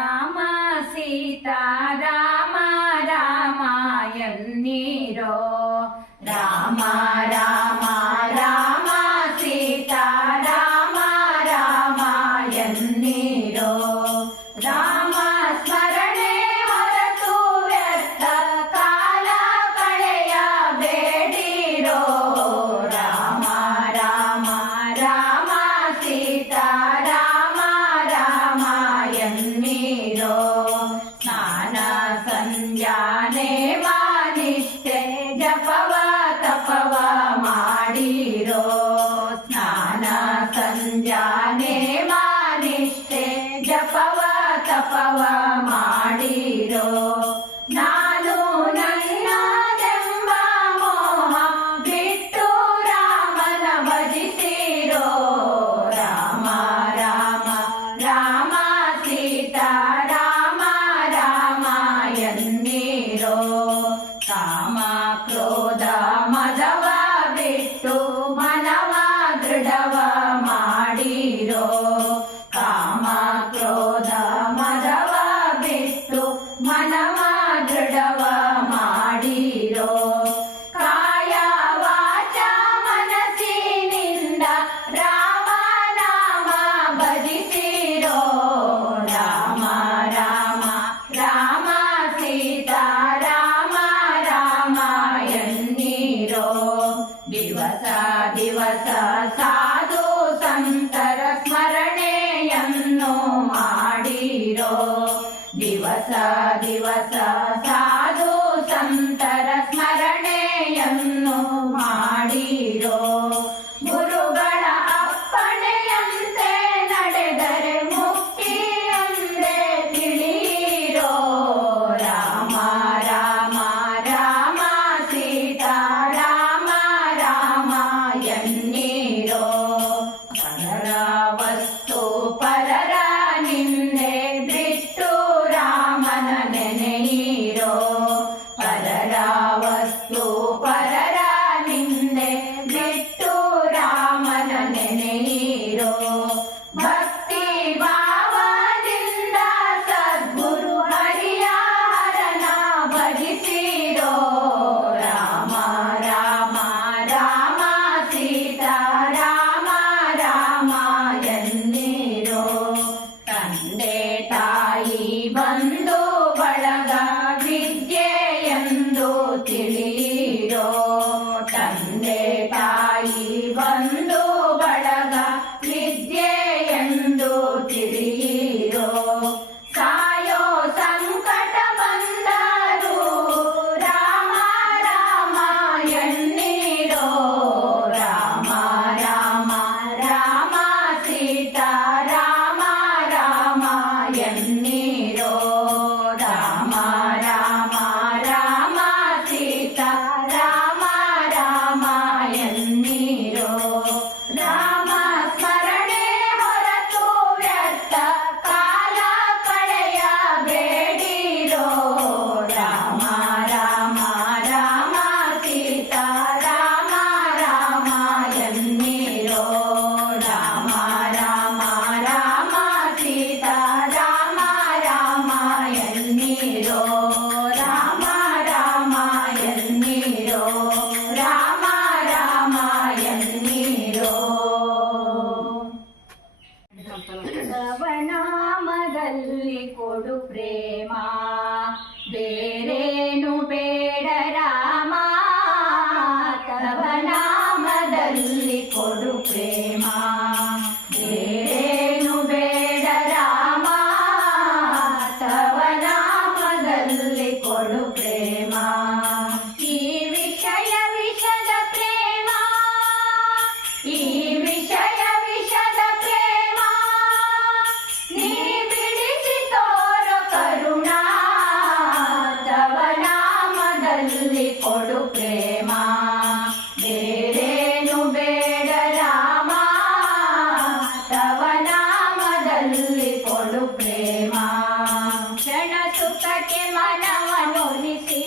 ರಾಮ ಸೀತಾ ರಾಮ ರಾಮ ಎನ್ನೀರೋ. ರಾಮ ರಾಮ ರಾಮ ಸೀತಾ ರಾಮ ರಾಮ ಎನ್ನೀರೋ. ರಾಮ ಸ್ಮರಣೆ ಹೊರತು ವ್ಯರ್ಥ ಕಾಲ ಕಳೆಯಬೇಡಿರೋ. ರಾಮ ರಾಮ ರಾಮ ಸೀತಾ ರಾಮ ರಾಮ ಎನ್ನೀರೋ. ಸ್ನಾನ ಸಂಧ್ಯಾನೆ ಮಾನಿಷ್ಠೆ ಜಪವ ತಪವ ಮಾಡಿರೋ. ಸ್ನಾನ ಸಂಧ್ಯಾನೆ ಮಾನಿಷ್ಠೆ ಜಪವ ತಪವ ಮಾಡಿರೋ. ನಾನು ನನ್ನದೆಂಬ ಮೋಹ ಬಿಟ್ಟು ರಾಮನ ಭಜಿಸಿರೋ. ರಾಮ ರಾಮ ರಾಮ ಸೀತಾ ರಾಮ ರಾಮ ಎನ್ನೀರೋ. ಕಾಮ ಕ್ರೋಧ ಮದವ ಬಿಟ್ಟು ಮನವ ದೃಢವ ಮಾಡಿರೋ. ಕಾಮ ಕ್ರೋಧ ಮದವ ಬಿಟ್ಟು ಮನವ ದೃಢವ ಮಾಡಿರೋ. ಕಾಯ ವಾಚ ಮನಸ್ಸಿನಿಂದ ರಾಮ ನಾಮ ಭಜಿಸಿರೋ. ರಾಮ ರಾಮ ರಾಮ ಸೀತಾ ರಾಮ ರಾಮ ಎನ್ನೀರೋ. ದಿವಸ ದಿವಸ ಸಾಧು ಸಂತರ ಸ್ಮರಣೆಯನ್ನು ಮಾಡಿರೋ. ದಿವಸ ದಿವಸ ಸಾಧು ಸಂತರ ಸ್ಮರಣೆಯನ್ನು ಮಾಡಿರೋ. ಗುರುಗಳ ಅಪ್ಪಣೆಯಂತೆ ನಡೆದರೆ ಮುಕ್ತಿ ಎಂದೇ ತಿಳಿಯಿರೋ. ರಾಮ ರಾಮ ರಾಮ ಸೀತಾ ರಾಮ ರಾಮ ಎನ್ನೀರೋ. ಪರರ ವಸ್ತು ಪರರ ನಿಂದೆ ಬಿಟ್ಟು ರಾಮನ ನೆನೆಯಿರೋ. ಪರರ ವಸ್ತು ಪರರ ನಿಂದೆ ಬಿಟ್ಟು ರಾಮನ ನೆನೆಯಿರೋ. ಭಕ್ತಿ ಭಾವದಿಂದ ಸದ್ಗುರು ಹರಿಯ ಹರನ ಭಜಿಸಿರೋ. ರಾಮ ರಾಮ ರಾಮ ಸೀತಾ ರಾಮ ರಾಮ ಎನ್ನೀರೋ. ತಂದೆ ತಾಯಿ ಬಂಧು ಬಳಗ ವಿದ್ಯೆ ಎಂದು ತಿಳಿಯಿರೋ. ತಂದೆ ತಾಯಿ ಬಂಧು ಬಳಗ ವಿದ್ಯೆ ಎಂದು ತಿಳಿಯಿರೋ. ಸಾಯೋ ಸಂಕಟ ಬಂದರು ರಾಮ ರಾಮ ಎನ್ನೀರೋ. ರಾಮ ರಾಮ ರಾಮ ಸೀತಾ ರಾಮ ರಾಮ ಎನ್ನೀರೋ. ರಾಮ ರಾಮ ರಾಮ ಸೀತಾ ರಾಮ ರಾಮ ಎನ್ನೀರೋ. ರಾಮ ಸ್ಮರಣೆ ಹೊರತು ವ್ಯರ್ಥ ಕಾಲ ಕಳೆಯಬೇಡಿರೋ. ರಾಮ ರಾಮ ರಾಮ ಸೀತಾ ರಾಮ ರಾಮ ಎನ್ನೀರೋ. ರಾಮ ರಾಮ ರಾಮ ಸೀತಾ ರಾಮ ರಾಮ ಎನ್ನೀರೋ. ರಾಮ ರಾಮ ಎನ್ನೀರೋ. ರಾಮ ರಾಮ ಎನ್ನೀರೋ. ಸರ್ವನಾಮದಲ್ಲಿ ಕೊಡು ಪ್ರೇಮ ಬೇರೇನು ಬೇಡ ರಾಮ. ಸರ್ವನಾಮದಲ್ಲಿ ಕೊಡು ಪ್ರೇಮ ಬೇರೇನು ಬೇಡ ರಾಮ. ಸರ್ವನಾಮದಲ್ಲಿ ಕೊಡು ಪ್ರೇಮ. ಈ ವಿಷಯ ವಿಷದ ಪ್ರೇಮ. ಈ ವಿಷಯ ವಿಷದ ಪ್ರೇಮ. ನೀ ಬಿಡಿಸಿ ತೋರು ಕರುಣಾ. ತವ ನಾಮದಲ್ಲಿ ಕೊಡು ಪ್ರೇಮ ಬೇರೇನು ಬೇಡ ರಾಮ. ತವ ನಾಮದಲ್ಲಿ ಕೊಡು ಪ್ರೇಮ. ಕ್ಷಣ ಸುಖಕ್ಕೆ ಮನವನ್ನೊಲಿಸಿ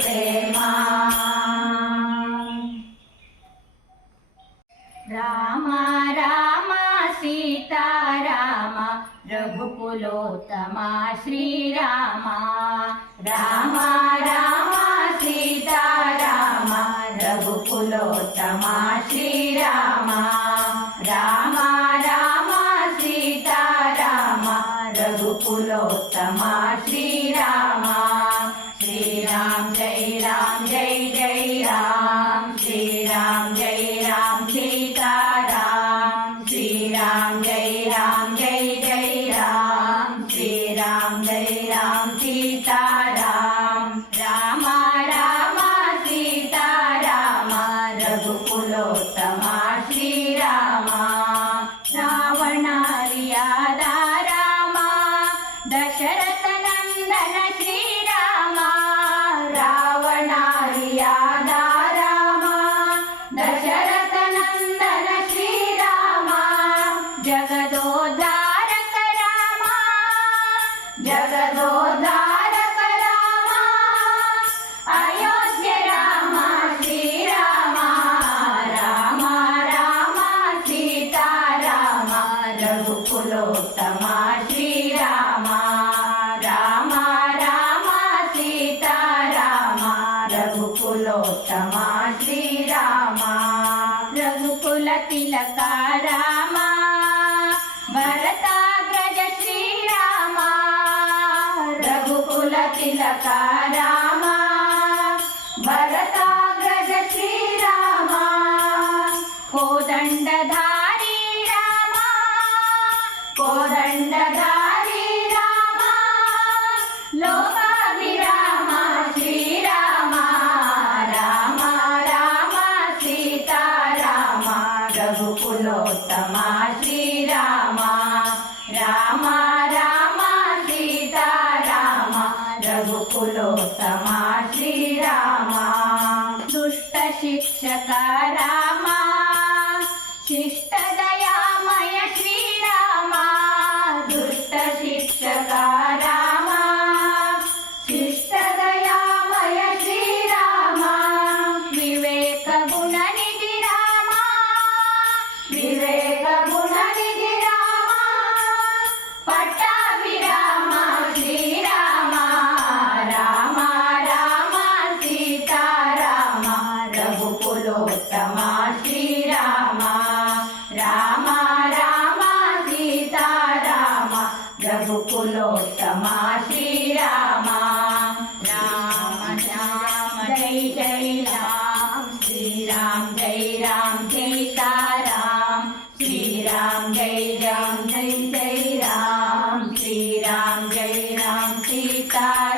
ಪ್ರೇಮ. ರಾಮ ರಾಮ ಸೀತಾರಾಮ ರಘುಕುಲೋತ್ತಮ ಶ್ರೀರಾಮ. ರಾಮ ರಾಮ ಸೀತಾರಾಮ ರಘುಕುಲೋತ್ತಮ ಶ್ರೀರಾಮ. ರಾಮ ರಾಮ ಸೀತಾರಾಮ ರಘುಕುಲೋತ್ತಮ ಶ್ರೀರಾಮ. ಶ್ರೀರಾಮ್ ಜೈ ರಾಮ್ ಜೈ ಜೈ ರಾಮ್. ಶ್ರೀರಾಮ್ ಜೈ ರಾಮ್ ಸೀತಾರಾಮ್. ಶ್ರೀರಾಮ್ ಜೈ ರಾಮ್ ಜೈ ಜೈ ರಾಮ್. ಶ್ರೀರಾಮ್ ಜೈ ರಾಮ್ ಸೀತಾರಾಮ್. ರಾಮ ರಾಮ ಸೀತಾರಾಮ ರಘುಕುಲೋತ್ತಮ ಶ್ರೀರಾಮ. ರಾವಣಾರಿಯಾದ ರಾಮ ದಶರಥ ನಂದನ ಶ್ರೀರಾಮ. ರಾವಣಾರಿಯಾದ ರಾಮ ದಶರಥ ನಂದನ ಶ್ರೀರಾಮ. ಜಗದೋದ್ಧಾರಕ ರಾಮ ಜಗದೋದ್ಧಾರಕ ರಾಮ. ಅಯೋಧ್ಯ ರಾಮ ಶ್ರೀರಾಮ. ರಾಮ ರಾಮ ಸೀತಾರಾಮ ರಘುಕುಲೋತ್ತಮ ಶ್ರೀರಾಮ. ರಾಮ ರಾಮ ಸೀತಾರಾಮ ರಘುಕುಲೋತ್ತಮ ಶ್ರೀರಾಮ. ರಘುಕುಲ ತಿಲಕ ರಾಮ ಭರತಾಗ್ರಜ ಶ್ರೀರಾಮ. ರಘುಕುಲ ತಿಲಕ ರಾಮ ಭರತಾಗ್ರಜ ಶ್ರೀರಾಮ. ಕೋದಂಡಧಾರಿ ರಾಮ ಕೋದಂಡಧಾರಿ ರಾಮ. ಲೋಕಾಭಿರಾಮ ಶ್ರೀರಾಮ. ರಾಮ ರಾಮ ಸೀತಾರಾಮ ರಘುಕುಲೋತ್ತಮ ಶ್ರೀರಾಮ. ರಾಮ ರಾಮ ಸೀತಾರಾಮ ರಘುಕುಲೋತ್ತಮ ಶ್ರೀರಾಮ. ದುಷ್ಟ ಶಿಕ್ಷಕ ರಾಮ ಶಿಷ್ಟ ದಯಾಮಯ ಶ್ರೀರಾಮ. ದುಷ್ಟ ಶಿಕ್ಷಕ ರಾಮ ಶಿಷ್ಟ ದಯಾಮಯ ಶ್ರೀರಾಮ. ವಿವೇಕ ಗುಣನಿಧಿ ರಾಮ ವಿವೇಕ ಗುಣನಿಧಿ ರಾಮ. ಪಟ್ಟಾಭಿರಾಮ ಶ್ರೀರಾಮ. ರಾಮ ರಾಮ ಸೀತಾರಾಮ ರಘುಕುಲೋತ್ತಮ ಶ್ರೀರಾಮ. ರಾಮ ರಾಮ ಸೀತಾರಾಮ ರಘುಕುಲೋತ್ತಮ ಶ್ರೀರಾಮ. ರಾಮ ರಾಮ ಜೈ ಜೈ ರಾಮ್. ಶ್ರೀರಾಮ್ ಜೈ ರಾಮ್ ಸೀತಾರಾಮ್. ಶ್ರೀರಾಮ್ ಜೈ ರಾಮ್ ಜೈ ಜೈ ರಾಮ್. ಶ್ರೀರಾಮ್ ಜೈ ರಾಮ್ ಸೀತಾರಾಮ್.